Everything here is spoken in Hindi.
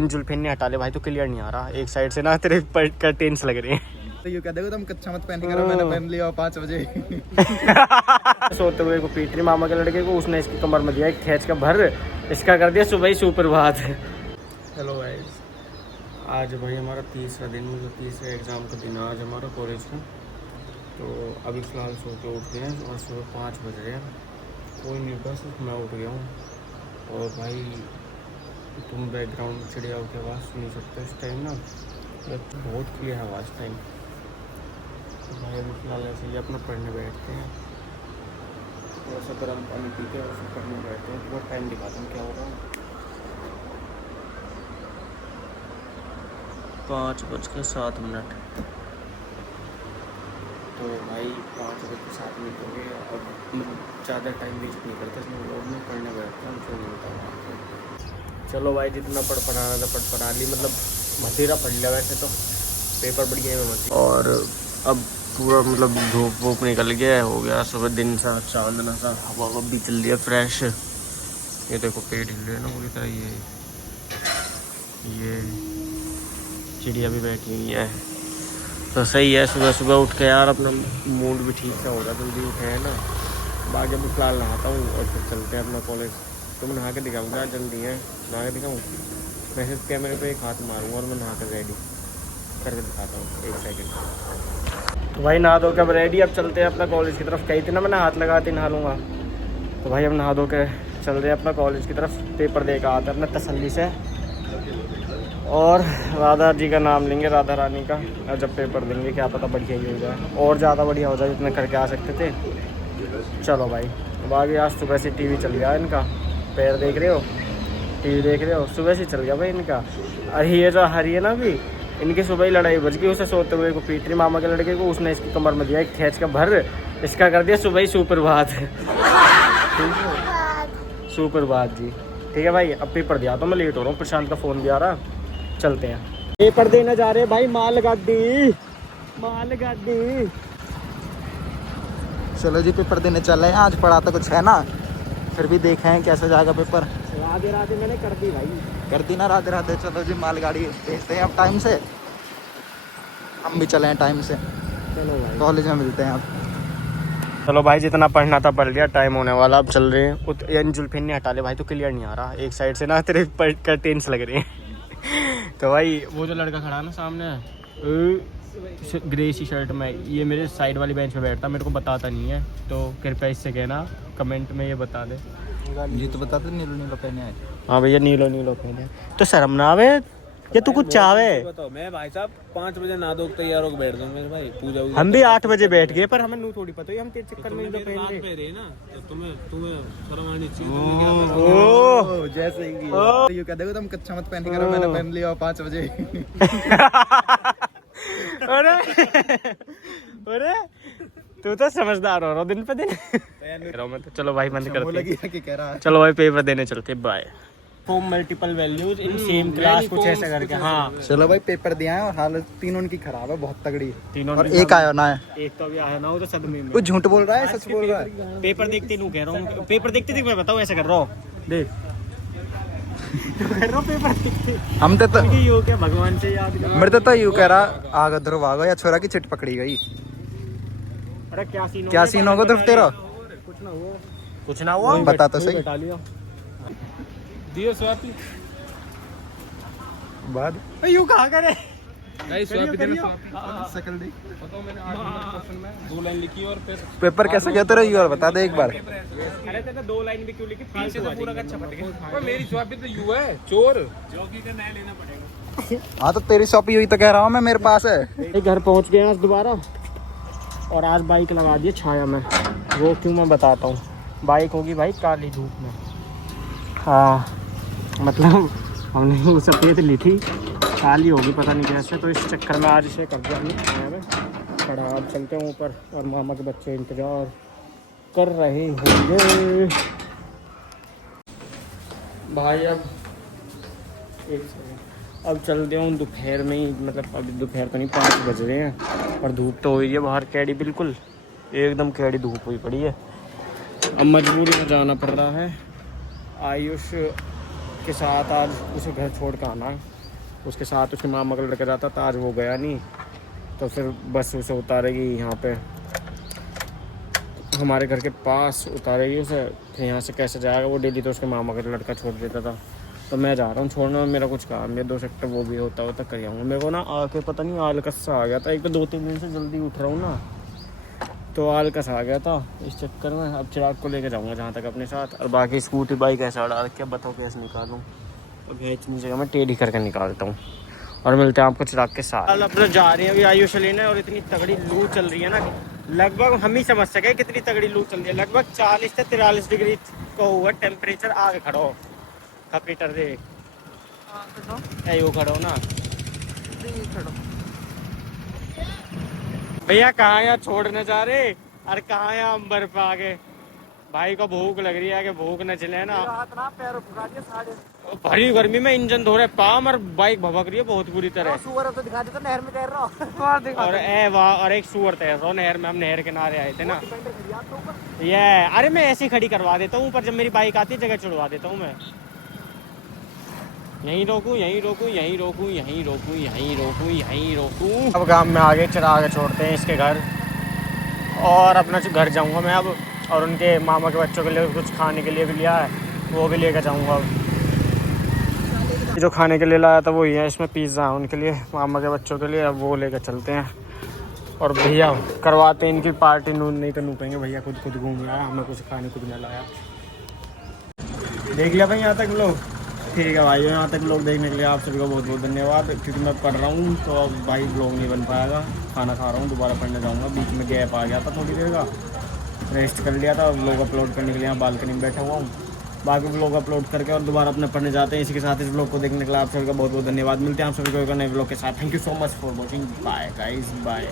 जुल्फे नहीं हटा ले भाई, तो क्लियर नहीं आ रहा एक साइड से ना, तेरे कर्टेन्स लग रहे हैं। तो ये कह देखो तुम कच्चा मत पहन के करो, मैंने पहन लिया 5 बजे। सोते हुए को पीट रही मामा के लड़के को, उसने इसकी कमर में दिया एक खींच का भर, इसका कर दिया सुबह ही सुप्रभात। हेलो गाइस, आज भाई हमारा तीसरा दिन, मतलब तीसरे एग्ज़ाम का दिन आज हमारा कॉलेज का। तो अभी फ़िलहाल सो के उठ गए हैं और सुबह 5 बज रहे हैं। कोई नहीं, बस मैं उठ गया हूँ। और भाई तुम बैकग्राउंड में चिड़ियाओं की आवाज़ सुन सकते इस टाइम ना, बहुत क्लियर है आवाज़ टाइम। तो भाई अभी फ़िलहाल ऐसे ही अपना पढ़ने बैठते हैं, थोड़ा सा गर्म पानी पीते हैं और फिर पढ़ने बैठते हैं। बहुत टाइम दिखाता हूँ क्या होगा। 5:07। तो भाई 5:07 हो गए। अब ज़्यादा टाइम वेस्ट नहीं करते इसमें, लोग में पढ़ने बैठते हैं, फिर मिलता है आपको। चलो भाई, जितना पढ़ाना था पढ़ा ली, मतलब भतीरा पढ़ लिया वैसे तो, पेपर बढ़िया है मत। और अब पूरा मतलब धूप वूप निकल गया है, हो गया सुबह दिन सा चांदना सा, हवा भी चल रही है फ्रेश। ये देखो पेड़ हिल रहे हैं ना पूरी तरह, ये चिड़िया भी बैठी हुई है। तो सही है, सुबह सुबह उठ के यार अपना मूड भी ठीक सा होगा, जल्दी उठे है ना। बाकी अभी फिलहाल नहाता हूँ और फिर चलते हैं अपना कॉलेज। तो मैं नहा के दिखाऊँगा, जल्दी है नहा के दिखाऊँ। वैसे कैमरे पे एक हाथ मारूंगा और मैं नहा कर रेडी करके दिखाता हूँ, 1 सेकंड। तो भाई नहा धो के अब रेडी, अब चलते हैं अपना कॉलेज की तरफ। कही थी ना मैंने हाथ लगाते नहा लूँगा। तो भाई अब नहा धो के चल रहे हैं अपना कॉलेज की तरफ। पेपर दे कर आते हैं अपना तसल्ली से, और राधा जी का नाम लेंगे, राधा रानी का। और जब पेपर देंगे क्या पता बढ़िया ही हो जाए, और ज़्यादा बढ़िया हो जाए जितने करके आ सकते थे। चलो भाई, अब आगे आज सुबह से टीवी चल गया इनका, पैर देख रहे हो, टीवी देख रहे हो, सुबह से चल गया भाई इनका। अरे ये जो हरी है ना, अभी इनकी सुबह ही लड़ाई बज गई, उसे सोते हुए को पीट रही मामा के लड़के को, उसने इसकी कमर में दिया एक खींच का भर, इसका कर दिया सुबह ही सुप्रभात। सुप्रभात जी, ठीक है भाई। अब पेपर दिया तो मैं लेट हो रहा हूँ, प्रशांत का फ़ोन भी आ रहा। चलते हैं, पेपर देने जा रहे हैं भाई। माल गाड़ी, माल गाड़ी। चलो जी, पेपर देने चल रहे हैं। आज पढ़ा तो कुछ है ना, फिर भी देखे हैं कैसा जाएगा पेपर। राधे राधे मैंने कर दी भाई, कर दी ना राधे राधे। चलो जी, मालगाड़ी भेजते हैं अब टाइम से, हम भी चले हैं टाइम से। चलो भाई कॉलेज में मिलते हैं अब। चलो भाई, जितना पढ़ना था पढ़ लिया, टाइम होने वाला, अब चल रहे हैं। जुल्फिन नहीं हटा ले भाई, तो क्लियर नहीं आ रहा एक साइड से ना, तेरे कर्टेन्स लग रहे हैं। तो भाई वो जो लड़का खड़ा है ना सामने ग्रे सी शर्ट में, ये मेरे साइड वाली बेंच पे बैठता, मेरे को बताता नहीं है, तो कृपया इससे कहना कमेंट में ये बता दे। ये तो बताते नीलो नीलो पहने आए। हाँ भैया, नीलो नीलो पहने, तो शर्म ना आवे या तू कुछ चाहे। बताओ, मैं भाई साहब 5 बजे नहा धो के तैयार होकर बैठ दूंगा भाई, पूजा हम भी 8 बजे बैठ गए, पर हमें नू थोड़ी पता है हम तेरे चक्कर में पहन रहे ना, तो तुम्हें शर्म आनी चाहिए। ओह जैसे ही ये कह देखो तुम कच्चा मत पहन के करो, मैंने पहन लिया 5 बजे। अरे अरे तू तो समझदार हो रहा दिन पे दिन। तो चलो भाई बंद करते हैं, चलो भाई पेपर देने चलते, bye. Form multiple values in same class, कुछ ऐसा करके। हाँ चलो भाई, पेपर दिया है और हालत तीनों की खराब है, बहुत तगड़ी। तीनों और एक आया ना है, एक तो अभी आया ना, वो तो सदमे में। वो झूठ बोल रहा है सच बोल रहा है। पेपर देखते नहीं कह रहा हूँ, पेपर देखते देख मैं बताऊँ ऐसा कर रहा हूँ, देख कर रहा हूँ पेपर देखते। हम तो यो क्या भगवान से याद कर, मेरे तो यूं कह रहा आगा ध्रुव आ गया, छोरा की चिट पकड़ी गई। अरे क्या सीन होगा ध्रुव तेरा? कुछ ना हुआ, बता तो सही। बैठा लिया दियो स्वापी बाद यूं कहा करे गाइस, स्वापी देना शकल देख। बताओ, मैंने 8 नंबर क्वेश्चन में 2 लाइन लिखी और फिर पेपर कैसा गया तेरा, यू और बता दे एक बार। अरे तेरे 2 लाइन भी क्यों लिखी, पीछे से पूरा अच्छा पड़ेगा। मेरी स्वापी तो यू है, चोर जॉकी का नया लेना पड़ेगा। हाँ तो तेरी शॉपी हुई तो कह रहा हूँ मैं, मेरे पास है। घर पहुंच गए आज दोबारा, और आज बाइक लगा दी छाया में। वो क्यों मैं बताता हूँ, बाइक होगी भाई काली धूप में। हाँ मतलब हमने वो सफ़ेद ली थी, काली होगी पता नहीं कैसे, तो इस चक्कर में आज इसे कर दिया हमने छाया में खड़ा। अब चलते हैं ऊपर, और मामा के बच्चे इंतज़ार कर रहे होंगे भाई। अब एक सेकंड, अब चलते हूँ दोपहर में ही, मतलब अभी दोपहर तो नहीं, 5 बज रहे हैं, और धूप तो हो रही है बाहर कैडी, बिल्कुल एकदम कैडी धूप हुई पड़ी है। अब मजबूरी में जाना पड़ रहा है। आयुष के साथ आज उसे घर छोड़ कर आना, उसके साथ उसके मामा का लड़का जाता था, आज वो गया नहीं, तो फिर बस उसे उतारेगी यहाँ पे हमारे घर के पास उतारेगी उसे, फिर यहाँ से कैसे जाएगा वो, डेली तो उसके मामा का लड़का छोड़ देता था। तो मैं जा रहा हूँ छोड़ने में, मेरा कुछ काम है 2 सेक्टर वो भी होता कर आऊँगा। मेरे को ना आके पता नहीं आलकस सा आ गया था, एक तो 2-3 दिन से जल्दी उठ रहा हूँ ना, तो आलकस आ गया था इस चक्कर में। अब चिराग को लेके जाऊँगा जहाँ तक अपने साथ, और बाकी स्कूटी बाइक ऐसा उड़ा क्या बताओ कैसे निकालूँ। अब है इतनी जगह मैं टेढ़ी करके निकालता हूँ, और मिलते हैं आपको चिराग के साथ। कल अपने जा रहे हैं अभी आयुष लेने, और इतनी तगड़ी लू चल रही है ना, लगभग हम ही समझ सके कितनी तगड़ी लू चल रही है। लगभग 40 से 43 डिग्री का हुआ टेम्परेचर। आगे खड़ो कंप्यूटर देख, वो खड़ो ना भैया, कहाँ यहाँ छोड़ने जा रहे, और कहाँ यहाँ अंबर पे आगे। भाई को भूख लग रही है कि भूख न चले ना, भरी गर्मी में इंजन धो रहे पाम, और बाइक भभक रही है बहुत बुरी तरह। सुअर तो दिखा देता, नहर में तैर रहा और एक सुअर तैर रहा नहर में। हम नहर किनारे आए थे ना, ये अरे मैं ऐसे ही खड़ी करवा देता हूँ, पर जब मेरी बाइक आती है जगह छुड़वा देता हूँ मैं। यहीं रोकूं, यहीं रोकूं, यहीं रोकूं, यहीं रोकूं, यहीं रोकूं, यहीं रोकूं। अब गांव में आगे चिराग छोड़ते हैं इसके घर, और अपना घर जाऊंगा मैं अब, और उनके मामा के बच्चों के लिए कुछ खाने के लिए भी लिया है, वो भी लेकर जाऊंगा। जो खाने के लिए लाया था वही है, इसमें पिज़्ज़ा है उनके लिए, मामा के बच्चों के लिए। अब वो लेकर चलते हैं, और भैया करवाते हैं इनकी पार्टी। नून नहीं तो नू कहेंगे भैया खुद घूम रहा है, हमें कुछ खाने कुछ नहीं लाया। देख लिया भाई यहाँ तक लोग, ठीक है भाई। यहाँ तक लोग देखने के लिए आप सभी को बहुत बहुत धन्यवाद। क्योंकि मैं पढ़ रहा हूँ तो अब भाई ब्लॉग नहीं बन पाएगा, खाना खा रहा हूँ, दोबारा पढ़ने जाऊँगा। बीच में गैप आ गया था थोड़ी देर का, रेस्ट कर लिया था। ब्लॉग अपलोड करने के लिए यहाँ बालकनी में बैठा हुआ हूँ। बाकी ब्लॉग अपलोड करके और दोबारा अपने पढ़ने जाते हैं। इसी के साथ इस ब्लॉग को देखने के लिए आप सभी का बहुत बहुत धन्यवाद। मिलते हैं आप सभी को एक नए ब्लॉग के साथ। Thank you so much for watching. Bye guys, bye.